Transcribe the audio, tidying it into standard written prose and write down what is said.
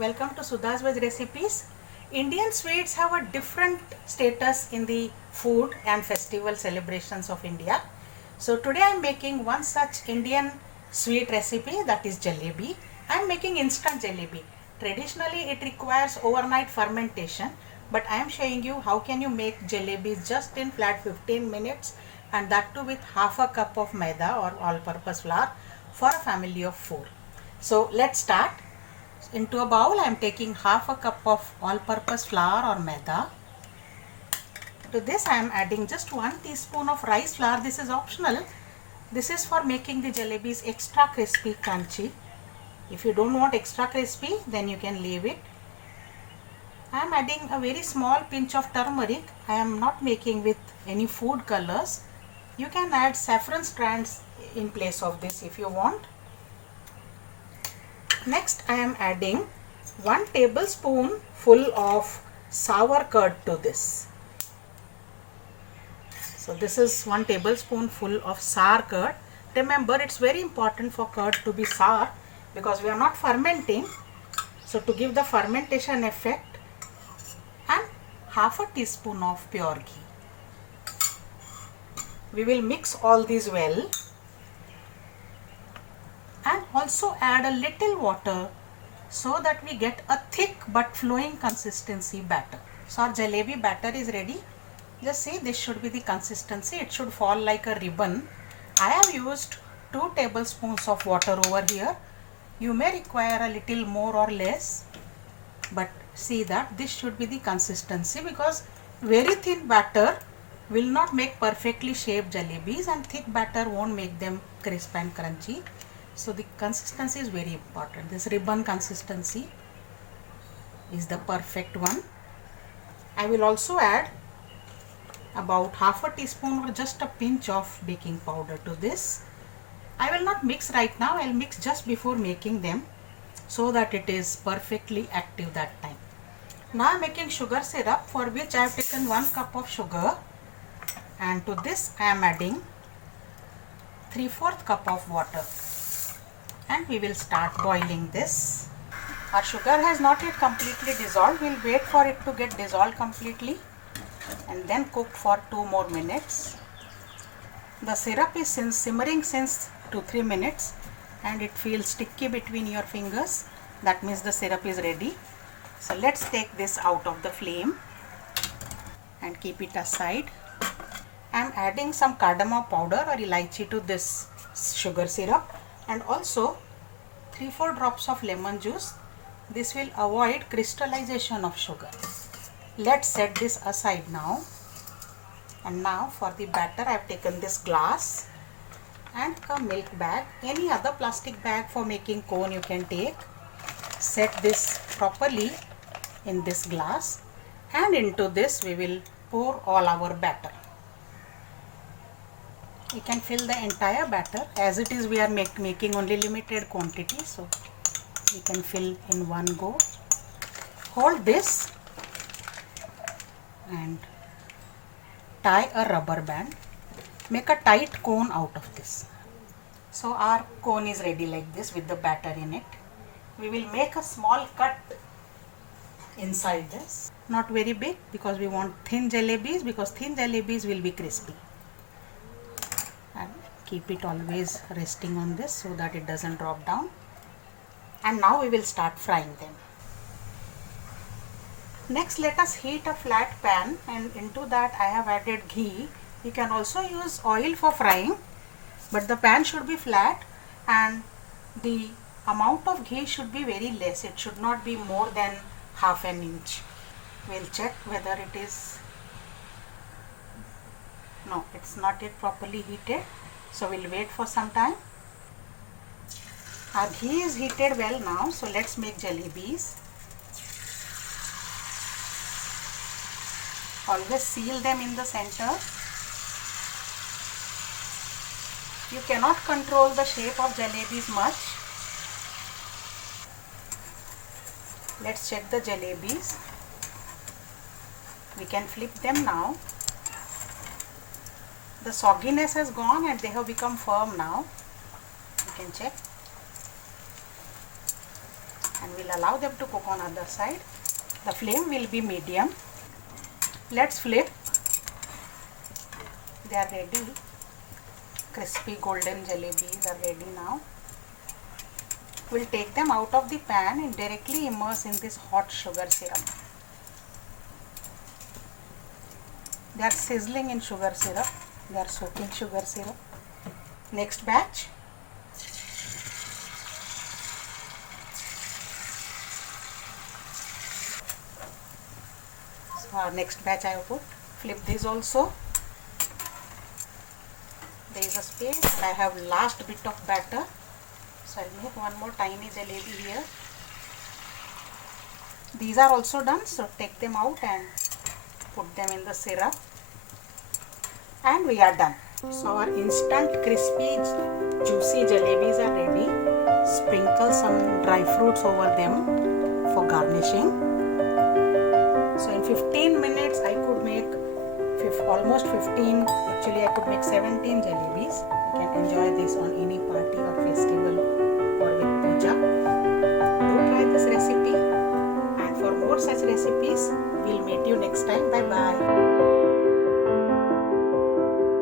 Welcome to Sudha's Veg Recipes. Indian sweets have a different status in the food and festival celebrations of India. So today I am making one such Indian sweet recipe, that is jalebi. I am making instant jalebi. Traditionally it requires overnight fermentation, but I am showing you how can you make jalebis just in flat 15 minutes, and that too with half a cup of maida or all-purpose flour for a family of 4. So let's start. Into a bowl I am taking half a cup of all-purpose flour or maida. To this I am adding just 1 teaspoon of rice flour. This is optional. This is for making the jalebis extra crispy, crunchy. If you don't want extra crispy, then you can leave it. I am adding a very small pinch of turmeric. I am not making with any food colors. You can add saffron strands in place of this if you want. Next I am adding 1 tablespoon full of sour curd to this. So this is 1 tablespoon full of sour curd. Remember, it's very important for curd to be sour because we are not fermenting. So to give the fermentation effect, and half a teaspoon of pure ghee. We will mix all these well. And also add a little water so that we get a thick but flowing consistency batter. So our jalebi batter is ready. Just see, this should be the consistency. It should fall like a ribbon. I have used 2 tablespoons of water over here. You may require a little more or less, but see that this should be the consistency, because very thin batter will not make perfectly shaped jalebis and thick batter won't make them crisp and crunchy. So the consistency is very important. This ribbon consistency is the perfect one. I will also add about half a teaspoon or just a pinch of baking powder to this. I will not mix right now. I will mix just before making them so that it is perfectly active that time. Now I am making sugar syrup, for which I have taken 1 cup of sugar, and to this I am adding 3/4 cup of water. And we will start boiling this. Our sugar has not yet completely dissolved. We will wait for it to get dissolved completely and then cook for 2 more minutes. The syrup is simmering since 2-3 minutes and it feels sticky between your fingers. That means the syrup is ready. So let's take this out of the flame and keep it aside. I am adding some cardamom powder or elaichi to this sugar syrup, and also 3-4 drops of lemon juice. This will avoid crystallization of sugar. Let's set this aside now. And now for the batter, I have taken this glass and a milk bag. Any other plastic bag for making cone you can take. Set this properly in this glass, and into this we will pour all our batter. We can fill the entire batter. As it is, we are making only limited quantity, so we can fill in one go. Hold this and tie a rubber band. Make a tight cone out of this. So our cone is ready like this with the batter in it. We will make a small cut inside this. Not very big, because we want thin jalebis, because thin jalebis will be crispy. And keep it always resting on this so that it doesn't drop down. And now we will start frying them. Next, let us heat a flat pan, and into that I have added ghee. You can also use oil for frying, but the pan should be flat and the amount of ghee should be very less. It should not be more than half an inch. We'll check whether it is. No, it's not yet properly heated, so we'll wait for some time. Our ghee is heated well now, so let's make jalebis. Always seal them in the center. You cannot control the shape of jalebis much. Let's check the jalebis. We can flip them now. The sogginess has gone and they have become firm now. You can check. and we'll allow them to cook on other side. The flame will be medium. Let's flip. They are ready. Crispy golden jalebis are ready now. We'll take them out of the pan and directly immerse in this hot sugar syrup. They are sizzling in sugar syrup. They are soaking sugar syrup. Next batch. So next batch I have put. Flip this also. There is a space and I have last bit of batter. So I'll make one more tiny jalebi here. These are also done, so take them out and put them in the syrup. And we are done. So our instant crispy juicy jalebis are ready. Sprinkle some dry fruits over them for garnishing. So in 15 minutes I could make almost 15, actually I could make 17 jalebis. You can enjoy this on any party or festival or with puja.